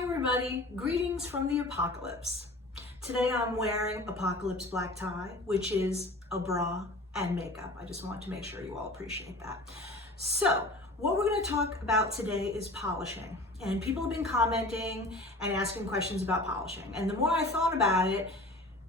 Hi everybody, greetings from the apocalypse. Today I'm wearing apocalypse black tie, which is a bra and makeup. I just want to make sure you all appreciate that. So what we're going to talk about today is polishing. And people have been commenting and asking questions about polishing. And the more I thought about it,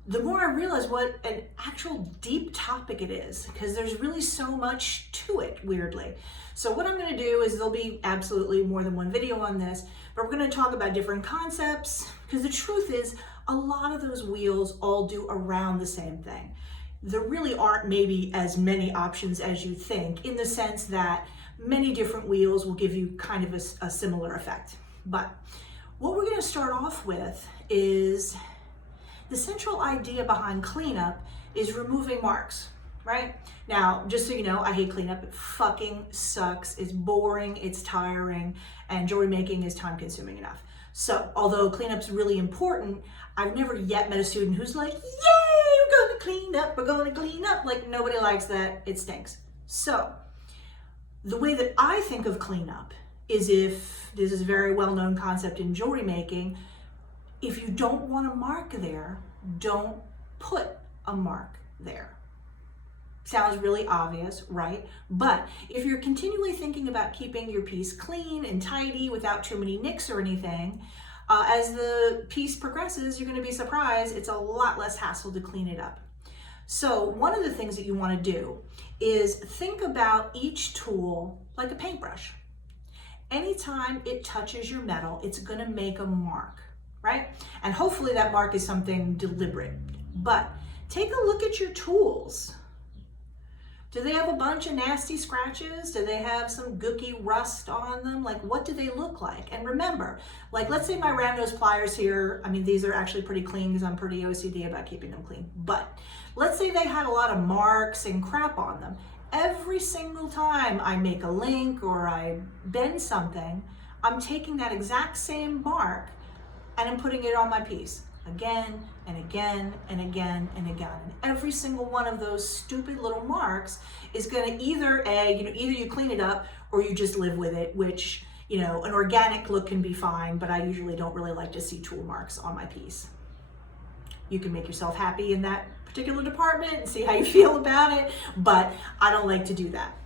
the more I realized what an actual deep topic it is, because there's really so much to it, weirdly. So what I'm going to do is there'll be absolutely more than one video on this, but we're going to talk about different concepts, because the truth is a lot of those wheels all do around the same thing. There really aren't maybe as many options as you think, in the sense that many different wheels will give you kind of a similar effect. But what we're going to start off with is the central idea behind cleanup is removing marks, right? Now, just so you know, I hate cleanup. It fucking sucks. It's boring, it's tiring, and jewelry making is time consuming enough. So, although cleanup's really important, I've never yet met a student who's like, yay, we're gonna clean up, we're gonna clean up. Like, nobody likes that, it stinks. So, the way that I think of cleanup is, if this is a very well-known concept in jewelry making, if you don't want a mark there, don't put a mark there. Sounds really obvious, right? But if you're continually thinking about keeping your piece clean and tidy without too many nicks or anything, as the piece progresses, you're going to be surprised it's a lot less hassle to clean it up. So one of the things that you want to do is think about each tool like a paintbrush. Anytime it touches your metal, it's going to make a mark, right? And hopefully that mark is something deliberate. But take a look at your tools. Do they have a bunch of nasty scratches? Do they have some gooky rust on them? Like, what do they look like? And remember, like, let's say my round nose pliers here, I mean, these are actually pretty clean because I'm pretty OCD about keeping them clean. But let's say they had a lot of marks and crap on them. Every single time I make a link or I bend something, I'm taking that exact same mark and I'm putting it on my piece again and again and again and again. And every single one of those stupid little marks is going to either you clean it up or you just live with it, which, an organic look can be fine, but I usually don't really like to see tool marks on my piece. You can make yourself happy in that particular department and see how you feel about it, but I don't like to do that.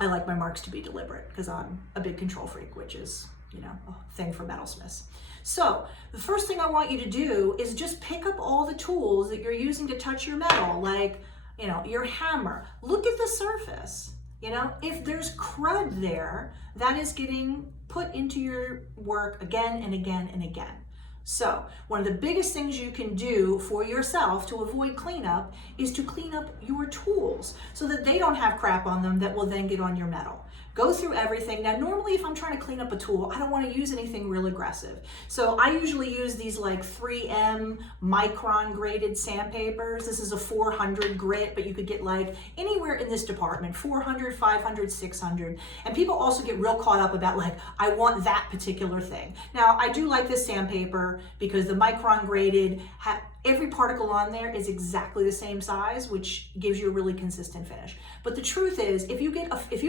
I like my marks to be deliberate because I'm a big control freak, which is, a thing for metalsmiths. So the first thing I want you to do is just pick up all the tools that you're using to touch your metal, like, your hammer. Look at the surface. If there's crud there, that is getting put into your work again and again and again. So one of the biggest things you can do for yourself to avoid cleanup is to clean up your tools so that they don't have crap on them that will then get on your metal. Go through everything. Now, normally if I'm trying to clean up a tool, I don't want to use anything real aggressive. So I usually use these like 3M micron graded sandpapers. This is a 400 grit, but you could get like anywhere in this department, 400, 500, 600. And people also get real caught up about like, I want that particular thing. Now, I do like this sandpaper because the micron graded, every particle on there is exactly the same size, which gives you a really consistent finish. But the truth is, if you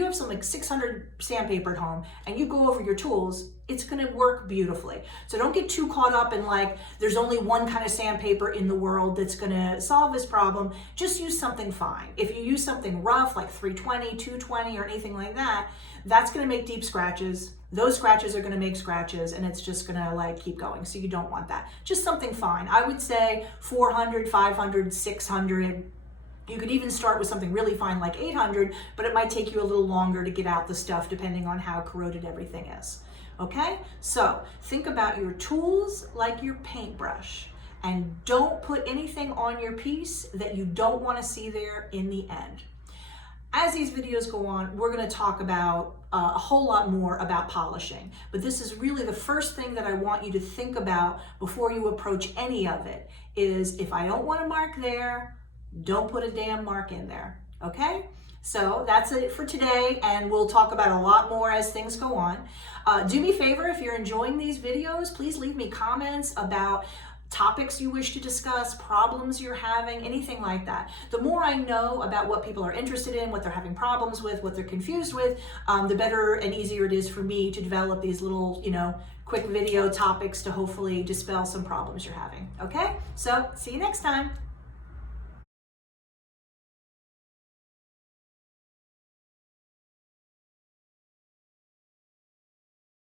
have some like 600 sandpaper at home and you go over your tools, it's going to work beautifully. So don't get too caught up in like, there's only one kind of sandpaper in the world that's going to solve this problem. Just use something fine. If you use something rough, like 320, 220, or anything like that, that's going to make deep scratches. Those scratches are going to make scratches, and it's just going to like keep going. So you don't want that. Just something fine. I would say 400, 500, 600. You could even start with something really fine like 800, but it might take you a little longer to get out the stuff depending on how corroded everything is. Okay? So think about your tools like your paintbrush, and don't put anything on your piece that you don't want to see there in the end. As these videos go on, we're going to talk about a whole lot more about polishing, but this is really the first thing that I want you to think about before you approach any of it, is if I don't want a mark there, don't put a damn mark in there, okay? So that's it for today, and we'll talk about a lot more as things go on. Do me a favor, if you're enjoying these videos, please leave me comments about topics you wish to discuss, problems you're having, anything like that. The more I know about what people are interested in, what they're having problems with, what they're confused with, the better and easier it is for me to develop these little, quick video topics to hopefully dispel some problems you're having. Okay? So, see you next time.